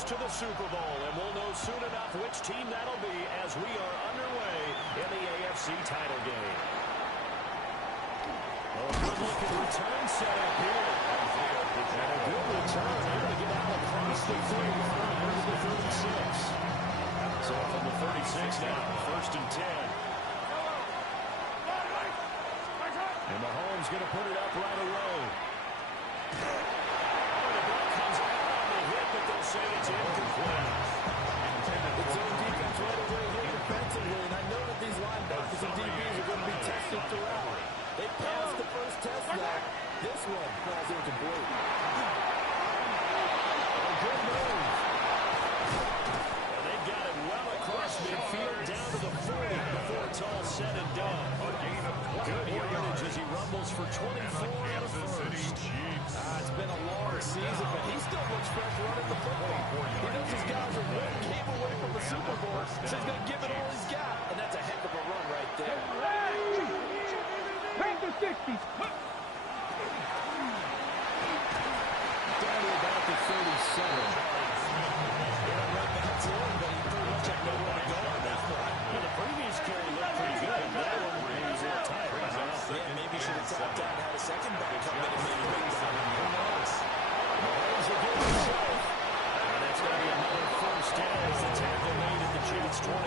advance to the Super Bowl, and we'll know soon enough which team that'll be as we are underway in the AFC title game. Oh, good-looking return set up here. And a good return here to get out across the 30-yard line to the 36. So from the 36 now, first and 10. And Mahomes going to put it up right away. The ball comes out on the hit, but they'll say it's incomplete. It's on defense right away here defensively, and I know that these linebackers and DBs are going to be tested throughout. They passed the first test now. This one falls incomplete. A good move. And they got it well across midfield down to the 40 before it's all said and done. Good yardage as he rumbles for 24 out of first. It's been a long season, but he still looks fresh running the football. He knows his guys are one game away from the Super Bowl, so he's going to give it all he's got. And that's a heck of a run right there. Take the 60s. Down to about the 37. The previous carry looked pretty good. That one was a little tight. Yeah, maybe he should have tapped out and had a second back come in and maybe make that. Who knows? Mahomes will get himself. And that's going to be another first down as the tackle made at the Jets 21.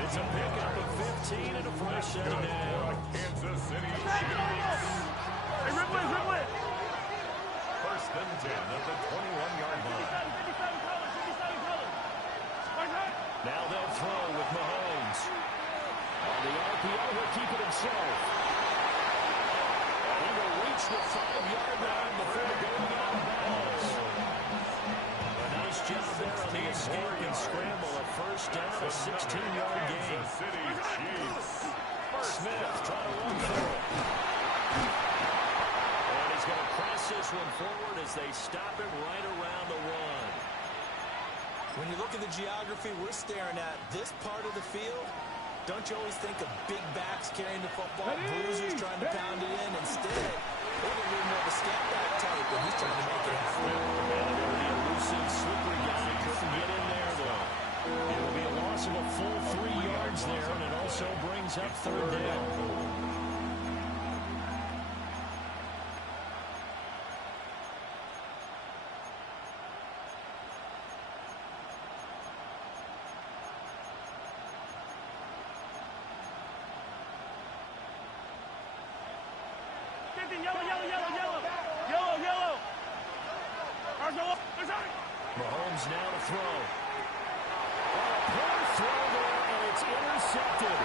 It's a pickup of 15 and a fresh set down. Kansas City Chiefs. Hey, Ripley. First and 10 at the 21-yard line. Now they'll throw with Mahomes. On the RPO, he'll keep it himself. He will reach the 5-yard line before going out of bounds. A nice job there on the escape and scramble. A first down, a 16-yard gain. Kansas City Chiefs. Smith trying to run for it. And he's going to press this one forward as they stop him right around the 1. When you look at the geography we're staring at, this part of the field, don't you always think of big backs carrying the football, bruisers trying to pound it in? Instead, they're a little more of a scat back type, and he's trying to make it happen. And a very elusive, slippery guy couldn't get in there, though. It will be a loss of a full 3 yards there, and it also brings up third down. Mahomes now to throw. Poor throw there, and it's intercepted.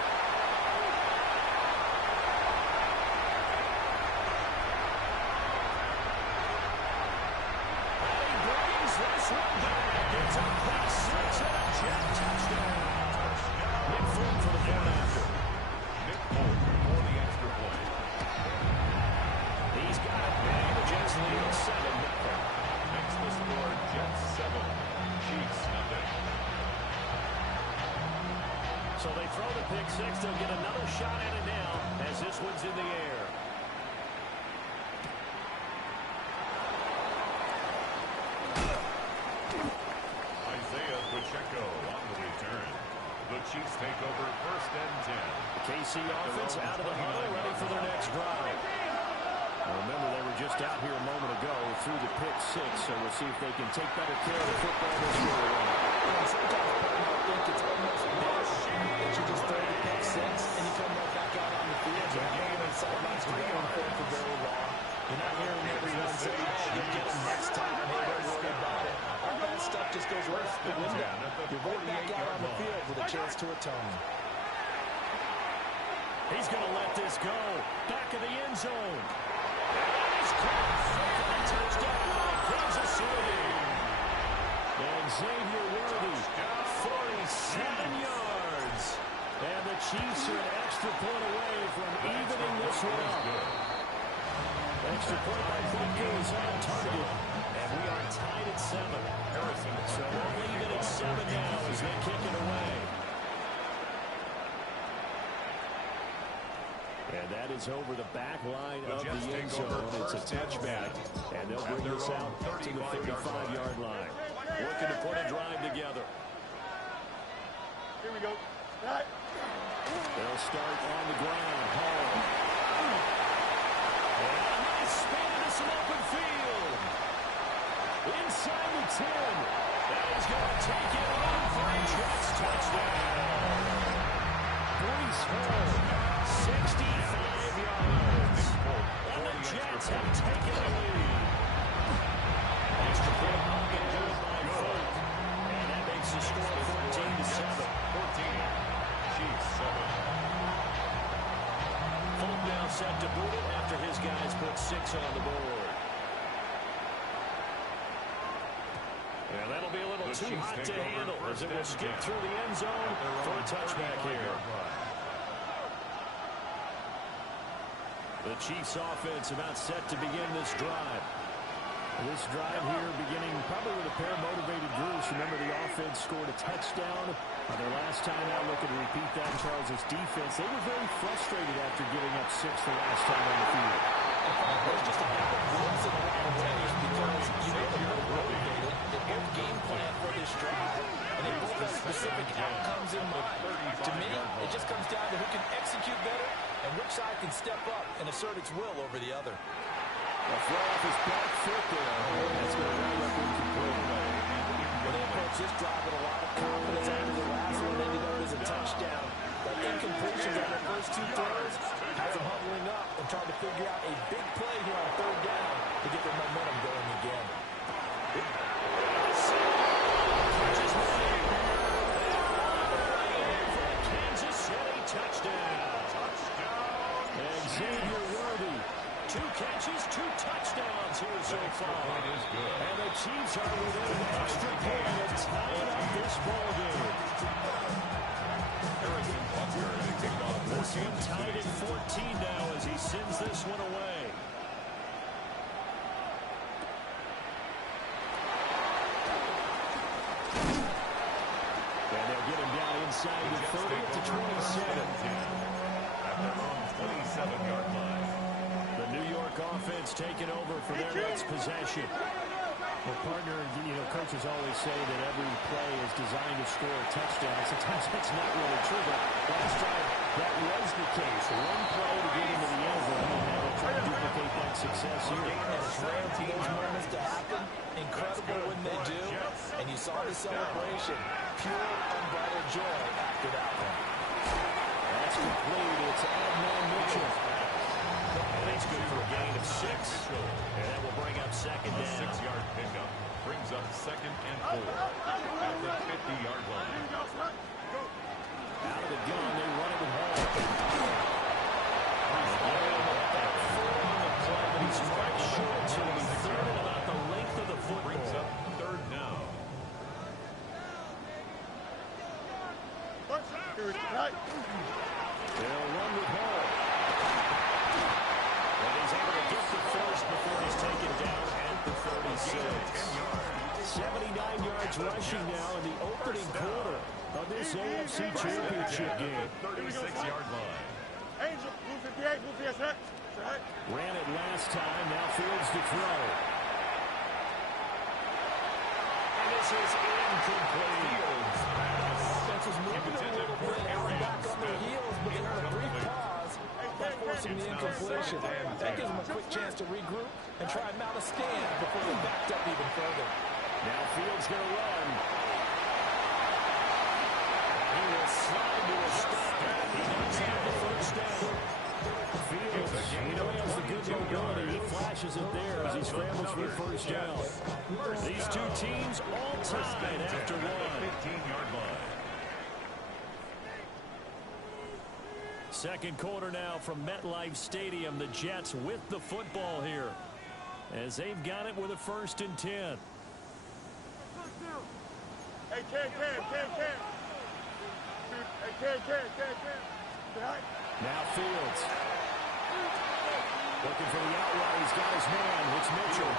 And he brings this one back. It's a quick 6 and a Jet touchdown. Nick Folk for the point after. Nick Folk for the extra point. He's got it big. The Jets lead at 7-0. Makes the score Jets 7, Chiefs 0. So they throw the pick 6. They'll get another shot at it now as this one's in the air. Isaiah Pacheco on the return. The Chiefs take over first and 10. The KC offense out of the huddle, ready for their next drive. Well, remember, they were just out here a moment ago through the pick 6, so we'll see if they can take better care of the football this year. Sometimes I think it's almost better that you just throw the pick 6 and you come right back out on the field. You're not going sidelines to go on for very long. You're not hearing everyone say, oh, you'll get them next time. Hey, don't worry about it. All that stuff just goes right out the window. You're right back out on the field with a chance to atone. He's going to let this go. Back of the end zone. And he's caught for the touchdown, Kansas City. And Xavier Worthy, 47 yards. And the Chiefs are an extra point away from evening this one up. Extra point by Butker is on target. And we are tied at 7. So we'll leave it at 7 now as they kick it away. And that is over the back line of the end zone. It's a touchback. And they'll bring this out to the 55-yard line. looking to put a drive together. Here we go. They'll start on the ground. Hall. And a nice spin into some open field. Inside the 10. That is going to take it on for a Jets touchdown. Brees Hall, 65 yards. And the Jets have taken the lead. Extra point and goes by Folk. And that makes the score 14-7. 14. Chiefs 7. Folk now set to boot it after his guys put 6 on the board. And that'll be a little too hot to handle as it will skip through the end zone for a touchback here. The Chiefs offense about set to begin this drive. This drive here beginning probably with a pair of motivated groups. Remember, the offense scored a touchdown on their last time out. Looking to repeat that. Charles' defense, they were very frustrated after giving up 6 the last time on the field. There's just a lot of glimpse in a lot of ways because you know they're both motivated. They both game plan for this drive, and they both have specific outcomes in mind. To me, it just comes down to who can execute better and which side can step up and assert its will over the other. A throw off his back foot there. That's going to run up incomplete. Well, they approach this drive with a lot of confidence after the last one ended up as a touchdown. That incompletion on their first 2 throws has them huddling up and trying to figure out a big play here on 3rd down to get their momentum going again. Kansas City touchdown. And Xavier Worthy. 2 catches, 2 touchdowns here so far. And the Chiefs are within an extra point of tying up this ball game. This game tied at 14 now as he sends this one away. And they'll get him down inside the 30 to 27. At their own 27-yard line. The New York offense taking over for their next possession. Well, partner, coaches always say that every play is designed to score a touchdown. Sometimes that's not really true, but last time that was the case. One play to get into the end zone, and now they'll try to duplicate that success here. And it's rare for those moments to happen. Incredible when they do. And you saw the celebration. Pure, unbridled joy after that one. That's complete. It's Adnan Mitchell. And that's good for a gain of 6. And that will bring up 2nd down. A 6-yard pickup brings up 2nd and 4 at the 50-yard line. Out of the gun, they run it with Hall. He's right short, so he'll be 3rd and about the length of the football. Brings up 3rd now. They'll run with Hall. And he's able to get the first before he's taken down at the 36. 79 yards rushing now in the opening quarter of this AFC Championship game. 36-yard line. Angel, move 58, move 58. Ran it last time, now Fields to throw. And this is incomplete. Defense was moving a little bit, back on their heels, but they had a brief pause by forcing the incompletion. That gives them a quick chance to regroup and try and mount a stand before they backed up even further. Now Fields going to run. He will slide to a stop. He knocks out the first down. Fields, has the good mobility. He flashes it there as he scrambles for the first down. These 2 teams all tied after 1. 15-yard line. Second quarter now from MetLife Stadium. The Jets with the football here as they've got it with a 1st and 10. Hey, Cam. Hey, Cam. Now Fields. Looking for the outright. He's got his man. It's Mitchell.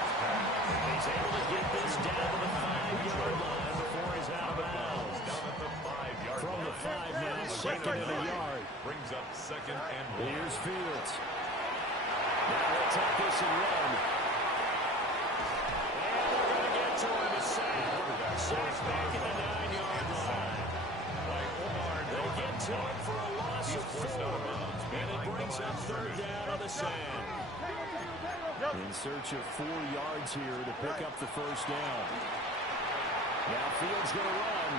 He's able to get this down to the 5-yard line before he's out of bounds. Down at the 5-yard line. From the 5 now, 2nd and a yard. Brings up 2nd and 1. Here's Fields. Now they'll take this and run. And they're going to get to him. A sack. brings up third down on the sand. In search of 4 yards here to pick up the first down. Now Fields going to run.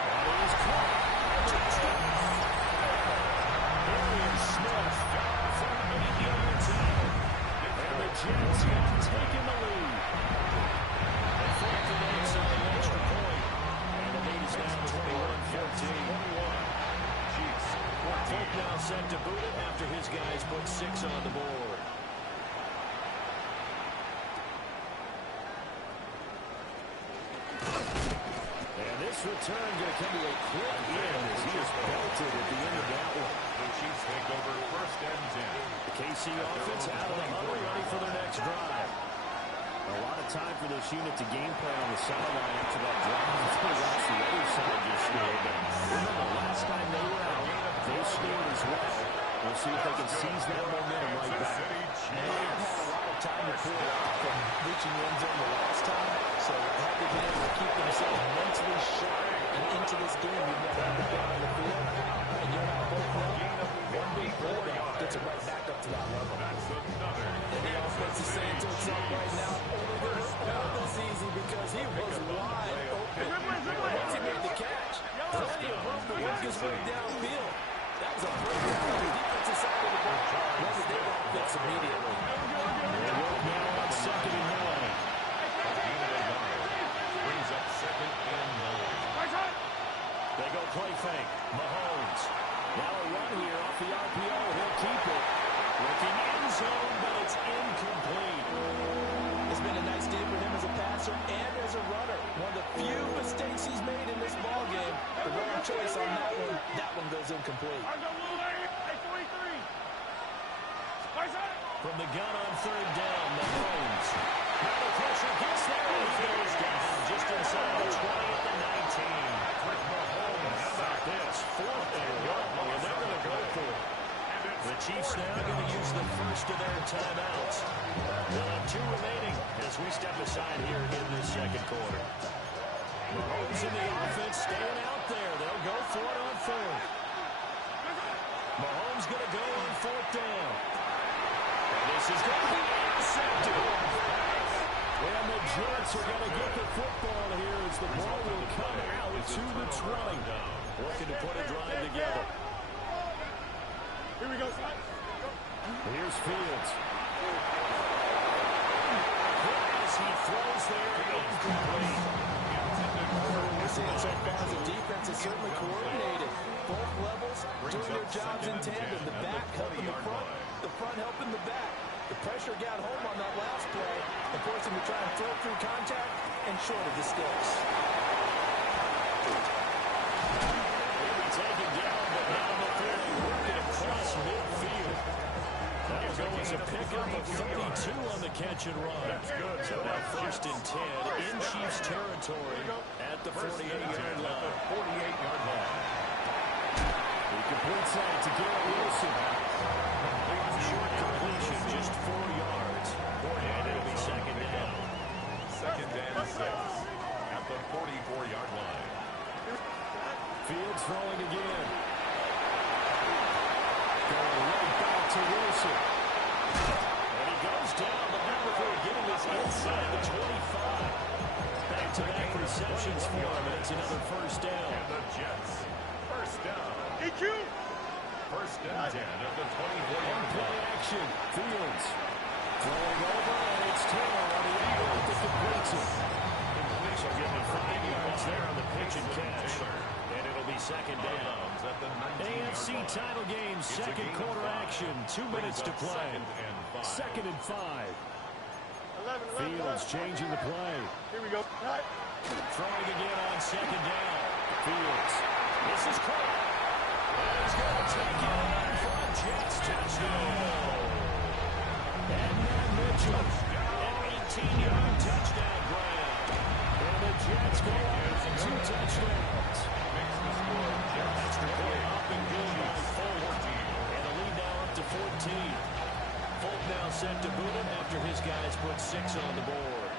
And he is caught. Touchdown. Arian Smith for an 8-yard tackle. And the Jets have taken the lead. And 4th and 8 on the extra point. And the lead is now 21-14. Folk now set to boot it after his guys put 6 on the board. And this return going to come to a quick end as he is belted at the end of that one. The Chiefs take over 1st and 10. The KC offense out of the huddle, ready for their next drive. A lot of time for this unit to game plan on the sideline after that drive. Let's go watch the other side just scored. But remember, last time they were out, they scored as well. We'll see if they can seize that momentum right back. And they've had a lot of time to pull it off from reaching the end zone the last time. So had they been able to keep themselves mentally sharp and into this game, you've got to get on the field. And you're not both now. One big play gets it right back up to that level. And the offense is saying to itself right now, this easy because he was wide open. Once he made the catch, plenty of room to work his way downfield. That was a breakdown on the defensive side of the ball. What did they not fix immediately? They're working now on 2nd and 9. Brings up 2nd and 9. They go play fake. Mahomes. Now a run here off the RPO. He'll keep it. Looking end zone, but it's incomplete. It's been a nice game for him as a passer and as a runner. One of the few mistakes he's made in this ball game. The wrong choice on that one. That one goes incomplete. From the gun on 3rd down, Mahomes. Now the pressure gets there, and he goes down just inside the 20 at the 19. Mahomes, how about this? 4th and 1, and they're going to go for it. The Chiefs now going to use the first of their timeouts. 2 remaining as we step aside here in this 2nd quarter. Mahomes in the offense staying out there. They'll go for it on 4th. Mahomes going to go on 4th down. And this is going to be intercepted. And the Jets are going to get the football here as the ball will come out to the 20. Looking to put a drive together. Here we go, son. Here's Fields. As he throws there, incomplete. We're seeing so far as the defense is certainly coordinated. Both levels doing their jobs in tandem. The back helping the front helping the back. The pressure got home on that last play and forced him to try and throw through contact and short of the sticks. He'll be taken down, but now the field working across midfield. That'll go as a pickup of 32 on the catch and run. That's good. So now 1st and 10 in Chiefs territory at the 48-yard line. 48-yard line. He completes that to Garrett Wilson. Short completion, just 4 yards. And it'll be 2nd down. 2nd and 6 at the 44-yard line. Fields throwing again. Going right back to Wilson. And he goes down, but now before getting this inside the 25. Back-to-back receptions for him, and it's another 1st down. And the Jets, 1st down. EQ. 1st and 10 at the 24-yard Play line. action. Fields throwing over, and it's Taylor on the angle that completes it. So getting 5 yards there on the pitch and catch. And it'll be 2nd down. AFC title game, 2nd quarter action. 2 minutes to play. 2nd and 5. 11. Fields changing the play. Here we go. Right. Throwing again on 2nd down. Fields. This is caught. And he's going to take it in for a Jets touchdown. And Matt Mitchell, an 18-yard touchdown grab. And the Jets go on with 2 touchdowns. Makes the score Jets. Extra point up and good by 4. And the lead now up to 14. Folk now set to boot him after his guys put 6 on the board.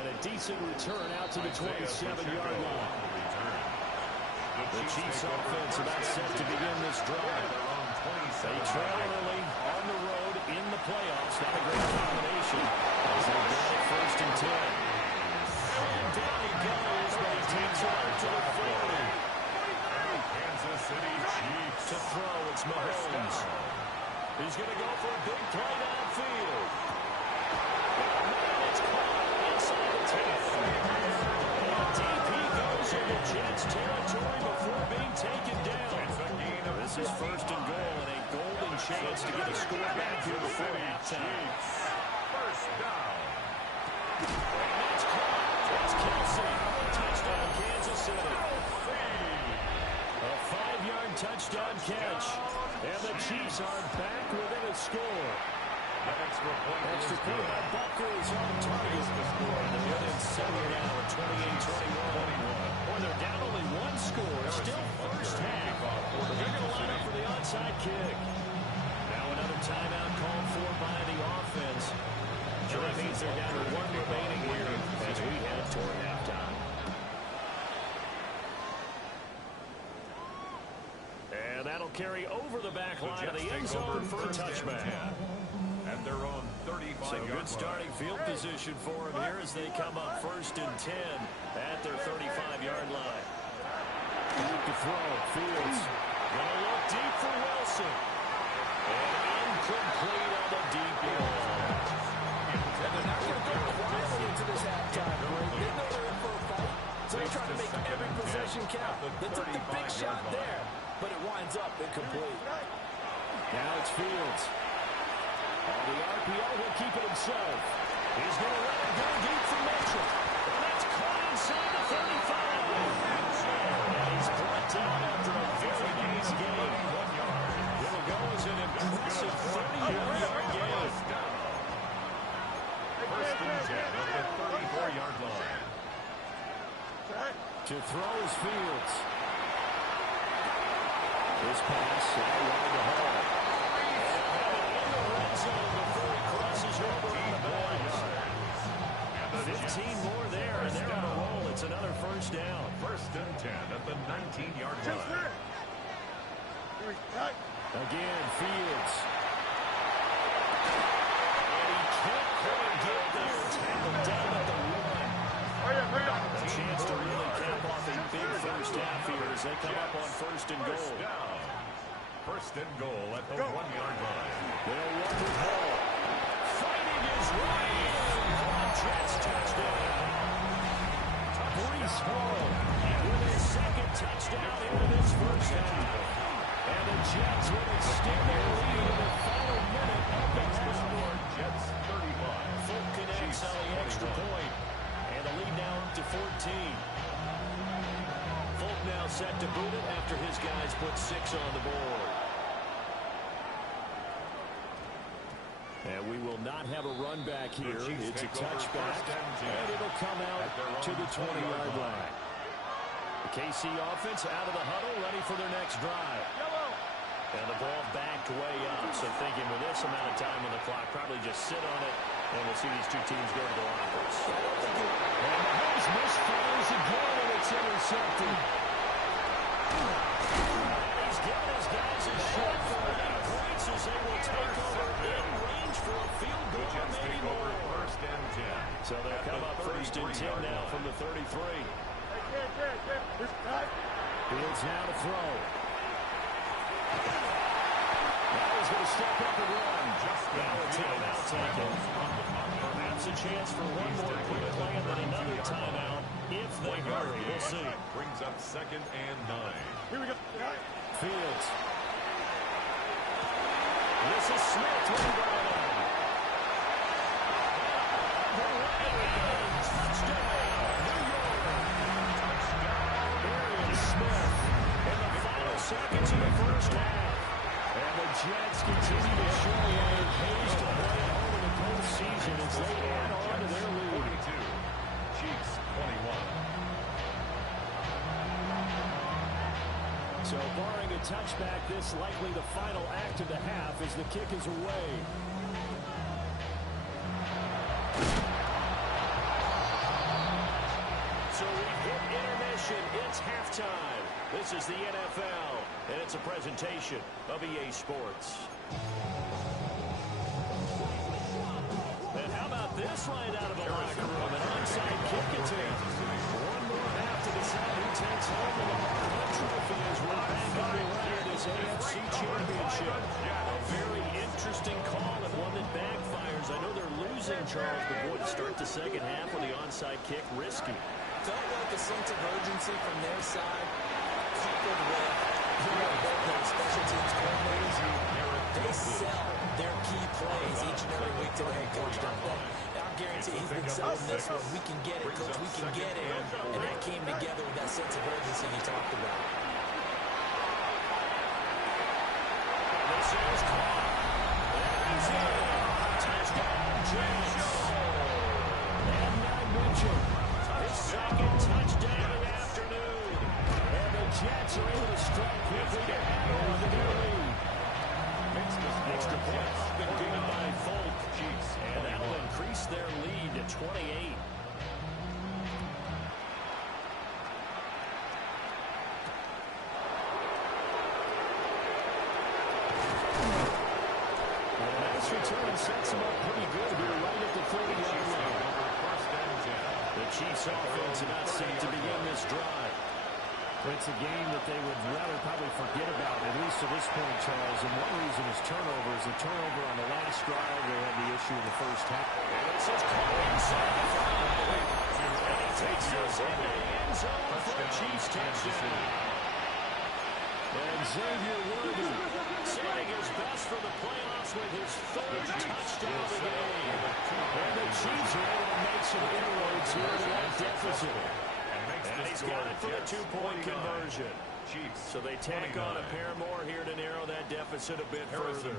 And a decent return out to the 27-yard line. The Chiefs offense about set to begin this drive. They trail early on the road in the playoffs. Not a great combination as they get it 1st and 10. And down he goes, but he takes it out to the 40. Kansas City Chiefs. To throw, it's Mahomes. He's going to go for a big play downfield. And it's caught inside the 10. And deep he goes into Jets territory before being taken down. This is 1st and goal and a golden chance to get a score back here before halftime. First down. And that's caught. It's Kelsey. Touchdown, Kansas City. A 5-yard touchdown catch. And the Chiefs are back within a score. That extra point by Bucker is on target. And they're within 7 now at 28-21. Or they're down only 1 score. Still first half. But they're going to line up for the onside kick. Now another timeout called for by the offense. So that means they're down to 1 remaining here as we head toward halftime. And that'll carry over the back line of the end zone for a touchback. At their own 35-yard So good starting field position for them here as they come up 1st and 10 at their 35-yard line. Back to throw. Fields gonna look deep for Wilson. And incomplete on the deep ball. And they're not going to go quietly into this halftime break. They know they're in for a fight, so they're trying to make every possession count. They took the big shot there, but it winds up incomplete. Now it's Fields. On the RPO, he'll keep it himself. He's going to let it go deep for Mitchell. And that's caught inside the 35. And he's brought down after a very nice game. It'll go as an impressive 31-yard gain. First and 10 at the 34-yard line. To throw is Fields. This pass out wide to Hall. Before he crosses over on the bounds. 15 more there, and they're on a roll. It's another first down. 1st and 10 at the 19-yard line. Again, Fields. And he can't quite get there. Tackled down at the 1. A chance to really cap off a big first half here as they come up on 1st and goal. 1st and goal at the 1-yard line. They'll run with Hall. Fighting his way in for a Jets touchdown. Breece Hall with his 2nd touchdown in this first half. And the Jets will extend their lead in the final minute of the half. Jets 35. Folk connects on the extra point. And the lead now up to 14. Folk now set to boot it after his guys put 6 on the board. And we will not have a run back here. It's a touchback, and it'll come out to the 20-yard line. The KC offense out of the huddle, ready for their next drive. And the ball backed way up. So thinking with this amount of time on the clock, probably just sit on it, and we'll see these two teams go to the lockers. And Mahomes misfires again, and it's intercepted. He's giving his guys a shot for 8 points as they will take over in range for a field goal or maybe more. 1st and 10. So they'll come up 1st and 10 now from the 33. Fields now to throw. Now he's going to step up and run. Now a timeout taken. Perhaps a chance for one more quick play and then another timeout if they hurry. We'll see. Brings up 2nd and 9. Here we go. Fields. This is Smith running down. The Ravens touchdown. New York. Arian Smith in the final seconds of the first half. And the Jets continue to show a pace to play at home in the postseason as they add on to their lead. 42. Chiefs 21. So barring a touchback, this likely the final act of the half as the kick is away. possession. It's halftime. This is the NFL, and it's a presentation of EA Sports. And how about this right out of the locker room? An onside kick attempt. One more half to decide who takes home the Hard Trophy as we're back underway in this AFC Championship. A very interesting call and one that backfires. I know they're losing, Charles, but boy, to start the second half with the onside kick, risky. Felt like a sense of urgency from their side, coupled with both their special teams coordinators. They sell their key plays each and every week to the head coach, don't they? I guarantee he's been selling this one. We can get it, coach, we can get it. And that came together with that sense of urgency you talked about. This is caught. That is it. Touchdown, Jets. And not Mitchell. His second touchdown of the afternoon. And the Jets are able to strike quickly to add on to their lead. Extra point been given by Folk. And that'll increase their lead to 28. Return sets him up pretty good here right at the 30-yard line. The Chiefs offense about set to begin this drive. It's a game that they would rather probably forget about, at least to this point, Charles. And one reason is turnovers. A turnover on the last drive, they had the issue in the first half. And this is caught inside the 5. And he takes this into the end zone for a Chiefs touchdown. And Xavier Worthy setting his best for the playoffs with his third touchdown of the game. And the Chiefs are able to make some inroads here to that deficit. And he's got it for the two-point conversion. So they tack on a pair more here to narrow that deficit a bit further.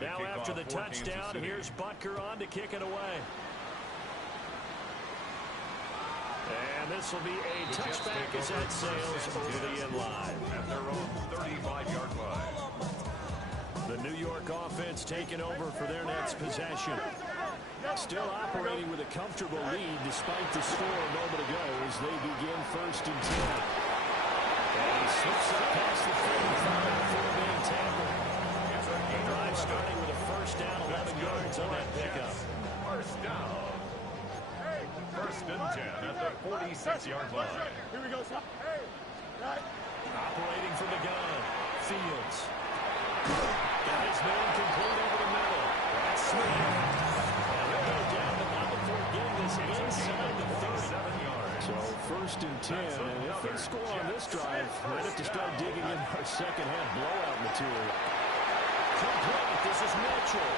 Now after the touchdown, here's Butker on to kick it away. And this will be a touchback as that sails over the end line. At their own 35-yard line. The New York offense taking over for their next possession. Still operating with a comfortable lead despite the score a moment ago as they begin 1st and 10. And he slips up past the 35 before being tackled. The drive starting with a first down, 11 yards on that pickup. First down. 1st and 10 at the 46-yard line. Here we go, son. Hey, right. Operating from the gun. Fields. Got his man complete over the middle. That's Smith. And they'll go down, but not before getting this inside the 37 yards. So 1st and 10, and if they score on this drive, they have to start digging in our second half blowout material. Complete. This is Mitchell.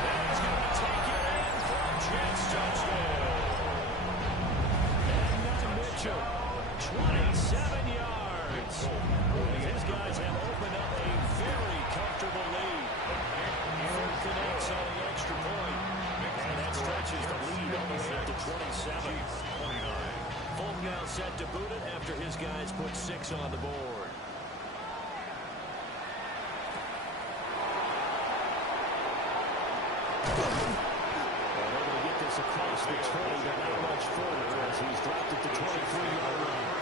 And he's going to take it in for a Jets touchdown. Mitchell, 27 yards. His guys have opened up a very comfortable lead. Ford connects on the extra point. And that stretches the lead all the way up to 27. Folk now set to boot it after his guys put 6 on the board. Across the 20, but not much further as he's dropped it to 23-yard line.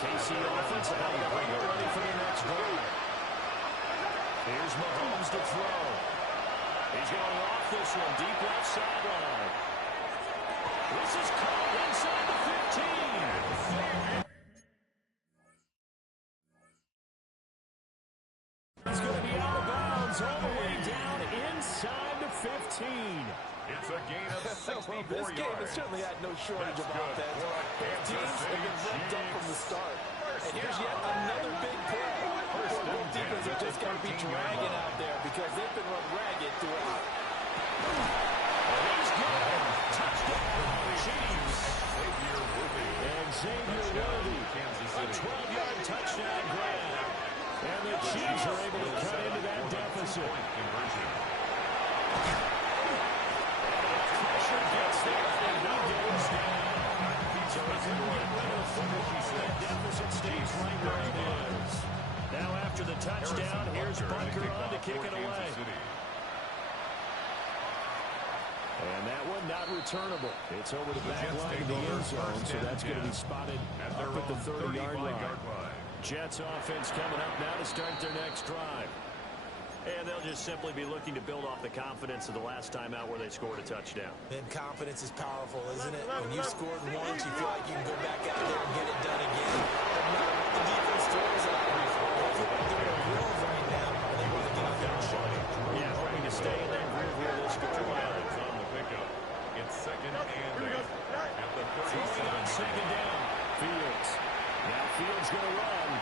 KC offense about to bring it ready for the next drive. Here's Mahomes to throw. He's going off this one, deep left sideline. This is caught inside the 15. He's going to be out of bounds all the way down inside the 15. It's a gain of 64 This game yards. has certainly had no shortage of offense. Both teams have been revved up from the start. And here's yet another big play. Both defenses have just got to be dragging out there because they've been run ragged throughout. He's good. Touchdown, Chiefs. And Xavier Worthy, a 12-yard touchdown grab. And the Chiefs are able to cut into that deficit. Pressure gets there, and he goes down. So he can get rid of the football. That deficit stays right where it is. Now after the touchdown, here's Butker on to kick it away. And that one not returnable. It's over the back line of the end zone, so that's going to be spotted up at the 30-yard line. Jets offense coming up now to start their next drive. And they'll just simply be looking to build off the confidence of the last time out where they scored a touchdown. And confidence is powerful, isn't it? When you scored once, you feel like you can go back out there and get it done again. No matter what the defense throws at them, they feel like they're in a groove right now, and they want to get out there and show it. Yeah, hoping to stay in that groove here this go around. On the pickup. It's second and 8 at the 37. On second down. Fields. Now Fields going to run.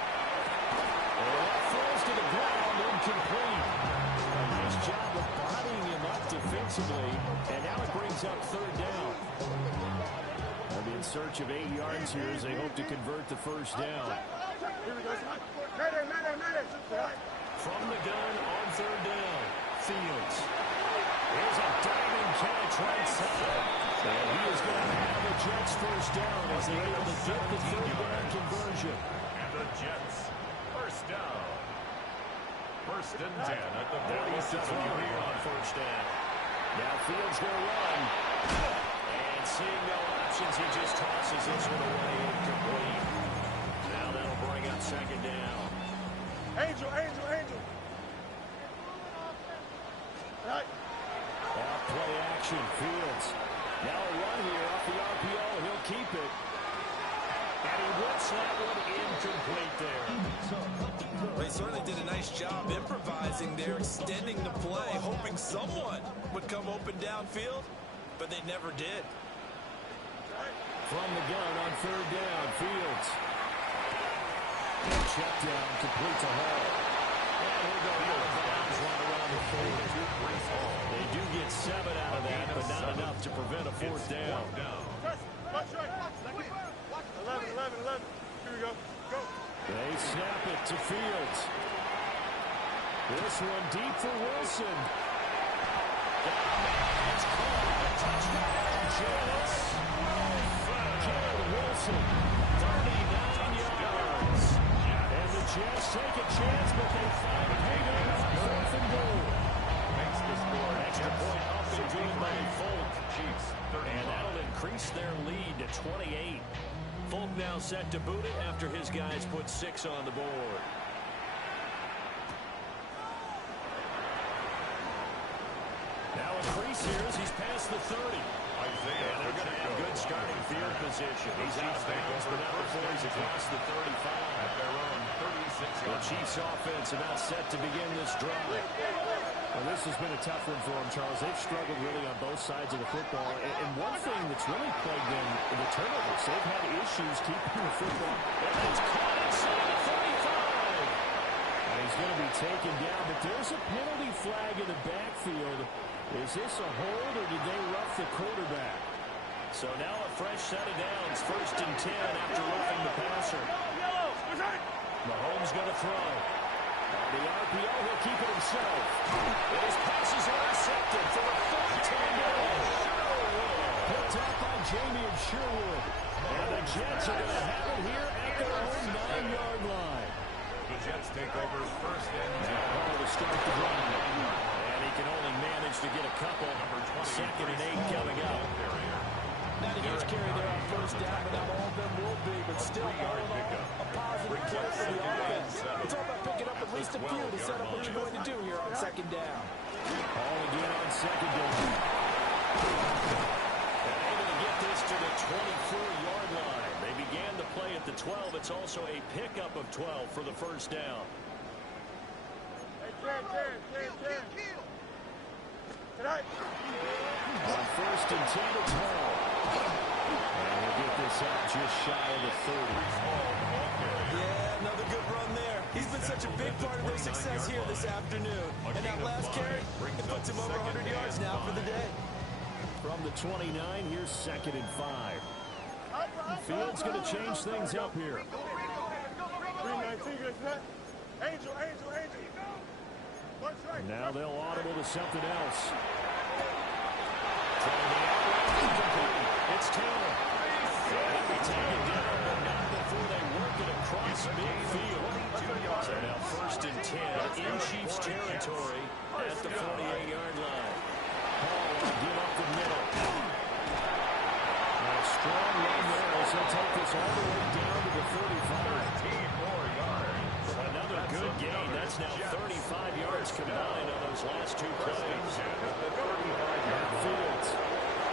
And that throws to the ground, incomplete. A nice job of bodying him up defensively, and now it brings up third down. They'll be in search of 8 yards here as they hope to convert the first down. From the gun on third down, Fields. Here's a diving catch right side. And he is going to have the Jets first down as they're able to get the third down conversion. And the Jets first down. First and 10 at the 47 here on first down. Now Fields will run. And seeing no options, he just tosses this one away incomplete. Now that'll bring up second down. Angel. Right. Off play action, Fields. Now a run here off the RPO, and he'll keep it. And he whips that one incomplete there. They certainly did a nice job improvising there, extending the play, hoping someone would come open downfield, but they never did. From the gun on third down, Fields. Check down, complete to Hall. And he'll go out of bounds right around the 40. They do get 7 out of that, but not enough to prevent a fourth down. 11. Here we go. Go. They snap it to Fields. This one deep for Wilson. It's caught. Touchdown, Jets. Garrett Wilson, 39 yards. And the Jets take a chance, but they find payday on fourth and goal. Makes the score. Extra point up and driven by Folk. Chiefs 30. And that'll increase their lead to 28. Folk now set to boot it after his guys put 6 on the board. Now increase here as he's past the 30. And they're going to have good starting field position. He's out of bounds, but now before he's across the 35. At their own 36. The Chiefs offense about set to begin this drive. Well, this has been a tough one for them, Charles. They've struggled really on both sides of the football. And one thing that's really plagued them, the turnovers. They've had issues keeping the football. And it's caught inside the 35. And he's going to be taken down, but there's a penalty flag in the backfield. Is this a hold, or did they rough the quarterback? So now a fresh set of downs. First and 10 after roughing the passer. Mahomes going to throw. On the RPO, he'll keep it himself. His passes are intercepted for the fourth time. Picked up by Jamie and Sherwood. And the Jets are going to have it here at their own 9-yard line. The Jets take over first and 10. Now to start the run. And he can only manage to get a couple. Second and 8 coming up. Not a huge carry there on first down, but not all of them will be, but still all in all, a positive play for the offense. It's all about picking up at least a few to set up what you're going to do here on second down. All again on second down. And able to get this to the 24-yard line. They began the play at the 12. It's also a pickup of 12 for the first down. Tonight. On first and 10, it's Hall. And we'll get this out just shy of the 30. Yeah, another good run there. He's been such a big part of their success here this afternoon. And that last carry, it puts him over 100 yards now for the day. From the 29, here's second and 5. Fields going to change things up here. 319, Angel. Now they'll audible to something else. It's Taylor. They'll be taken down, but not before they work it across midfield. So now first and 10 in Chiefs territory at the 48-yard line. call on give up the middle. A strong run there as he'll take this all the way down to the 35. 13 more yards. Another good gain. That's now 35 yards combined on those last two plays. At the 35-yard line. Fields.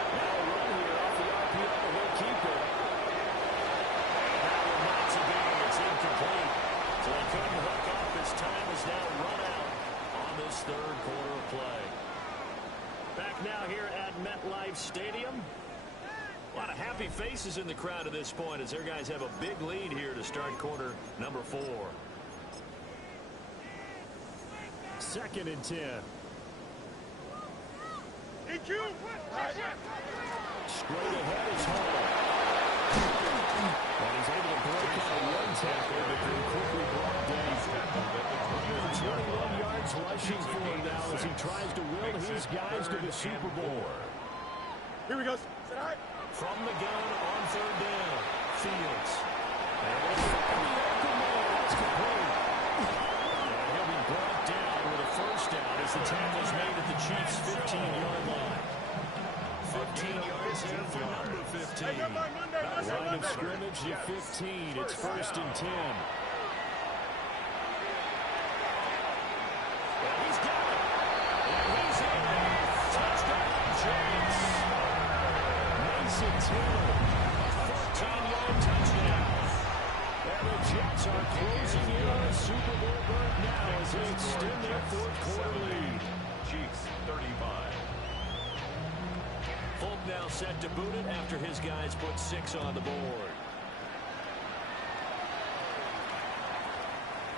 Now a run here off the RPO. He'll keep it. That one not to be. It's incomplete. So he couldn't hook up. His time is now run out on this third quarter of play. Back now here at MetLife Stadium. A lot of happy faces in the crowd at this point as their guys have a big lead here to start quarter number 4. 2nd and 10. EQ. Straight ahead is Hall. And he's able to break out one tackle, but then quickly brought down. 21 yards rushing for him now as he tries to will his guys to the Super Bowl. Here we go. Sit high. From the gun on 3rd down. Fields. And they'll find the open man. That's complete. And he'll be brought down with a first down as the tackle is made at the Chiefs' 15-yard line. 15 yards in for number 15. Line of scrimmage to 15. It's 1st and 10. And he's got it. And he's in. Touchdown, Jets. Mason Taylor. 14-yard touchdown. And the Jets are closing in on a Super Bowl berth now as they extend their 4th quarter lead. Chiefs 35. Folk now set to boot it after his guys put 6 on the board.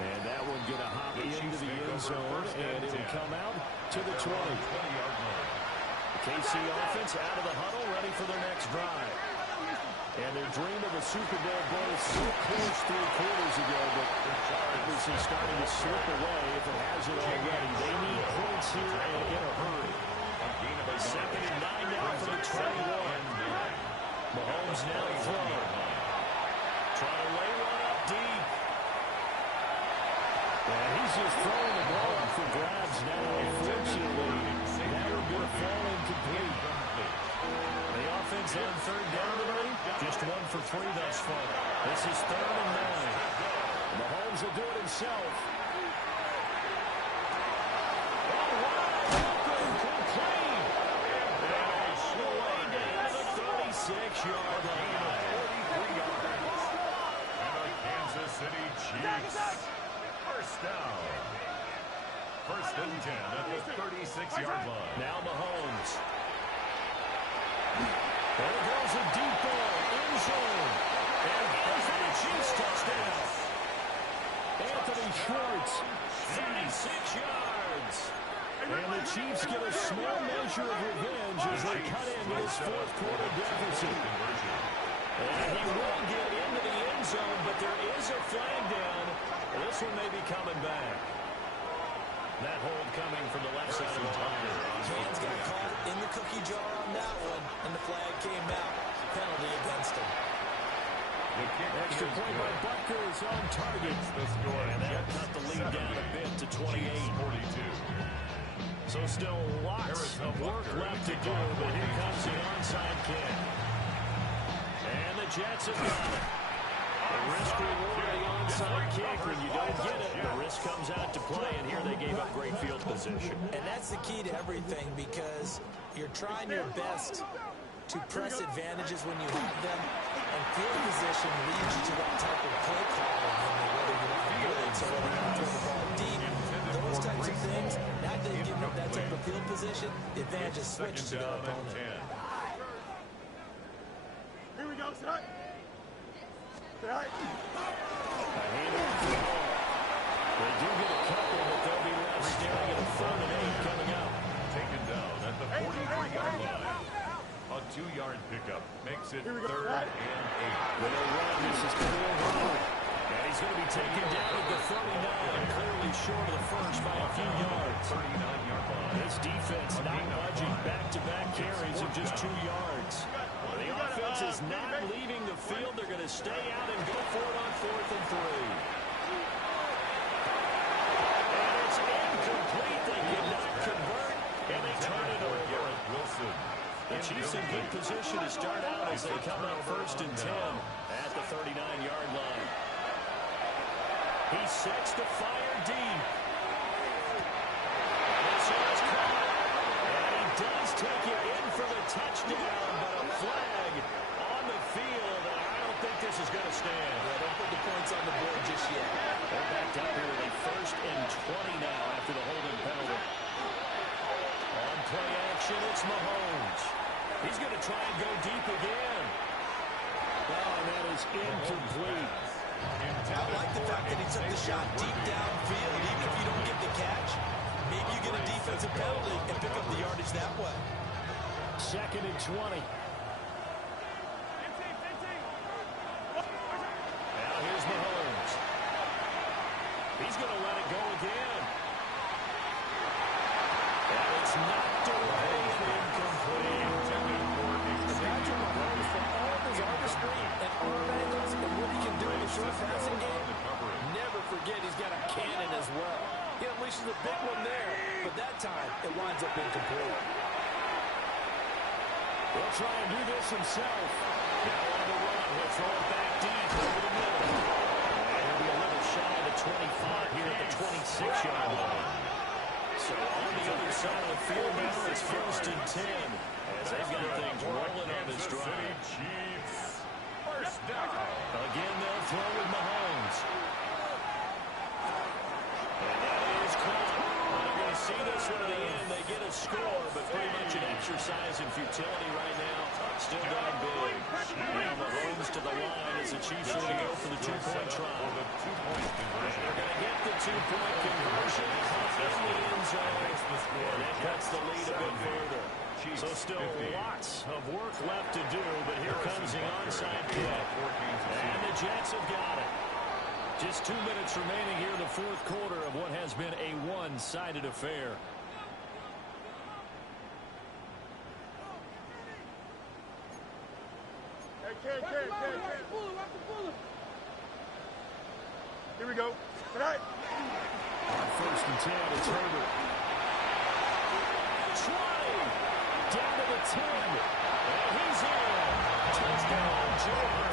And that one going to hop into the end zone, and it'll come out to the 20. The KC offense out of the huddle, ready for their next drive. And their dream of a Super Bowl berth so close 3 quarters ago, but this is starting to slip away if it hasn't already. They need points here and in a hurry. 2nd and 9 now for the 21. Mahomes now throwing. Trying to lay one up deep. And he's just throwing the ball up for grabs now. Unfortunately, that would be a fall incomplete. The offense on 3rd down tonight, just 1 for 3 thus far. This is 3rd and 9. Mahomes will do it himself. All right, open, complete. And all the way down to the 36-yard line. 43 yards. And the Kansas City Chiefs. First down. 1st and 10 at the 36-yard line. Now Mahomes. There goes a deep ball, end zone. And here's the Chiefs touchdown. Anthony Schwartz, 36 yards. And the Chiefs get a small measure of revenge as they cut into this 4th quarter deficit. And he will get into the end zone, but there is a flag down. This one may be coming back. That hold coming from the left side of the line. His hands got caught in the cookie jar on that one, and the flag came out. Penalty against him. Extra point by Butker is on target. And that cut the lead down a bit to 28-42. So still lots of work left to do, but here comes the onside kick. And the Jets have got it. The risk reward of the onside kick. When you don't get it, the risk comes out to play, and here they gave up great field position. And that's the key to everything, because you're trying your best to press advantages when you have them, and field position leads you to that type of play calling, whether you want to do it, so whether you want to throw the ball deep, those types of things. Now that they've given up that type of field position, the advantage is switched to their opponent. Here we go. Sit high. Sit high. A handoff to Hall. They do get a couple, but they'll be left staring at a 3rd and 8 coming up. Taken down at the 43-yard line. A 2-yard pickup makes it 3rd and 8. With a run, this is Khalil Herbert. And he's going to be taken down at the 39, clearly short of the first by a few yards. 39-yard line. This defense not budging, back-to-back carries of just 2 yards. The offense is not leaving the field. They're going to stay out and go for it on 4th and 3. And it's incomplete. They could not convert, and they turn it over. good position to start out as they come up 1st and 10 at the 39-yard line. He sets the fire deep. This is caught. And he does take it in for the touchdown, but a flag on the field. And I don't think this is going to stand. Yeah, don't put the points on the board just yet. They're backed up here with a 1st and 20 now after the holding penalty. On play action, it's Mahomes. He's going to try and go deep again. Oh, and that is incomplete. I like the fact that he took the shot deep downfield. Even if you don't get the catch, maybe you get a defensive penalty and pick up the yardage that way. 2nd and 20. Now here's Mahomes. He's going to let it go again. And it's knocked away and incomplete. Patrick Mahomes, for all of his artistry and arm angles and what he can do in the short passing game, never forget he's got a cannon as well. He unleashes a big one there, but that time it winds up incomplete. He'll try and do this himself. Now on the run, he'll throw it back deep over the middle. And he'll be a little shy of the 25 here at the 26-yard line. So on the other side of the field now, it's 1st and 10. As they've got things rolling on this drive. Chiefs. First down. Again, they'll throw with Mahomes. And that is caught. Well, they're going to see this one to the end. They get a score, but pretty much an exercise in futility right now. Still down big. Now Mahomes to the line as the Chiefs are going to go for the 2-point try. They're going to get the 2-point conversion in the end zone. And that cuts the lead a bit further. So still lots of work left to do, but here comes the onside kick. And the Jets have got it. Just 2 minutes remaining here in the 4th quarter of what has been a one-sided affair. Here we go. Tonight. On 1st and 10, it's Herbert. 20. Down to the 10. And he's in. Touchdown, Joe.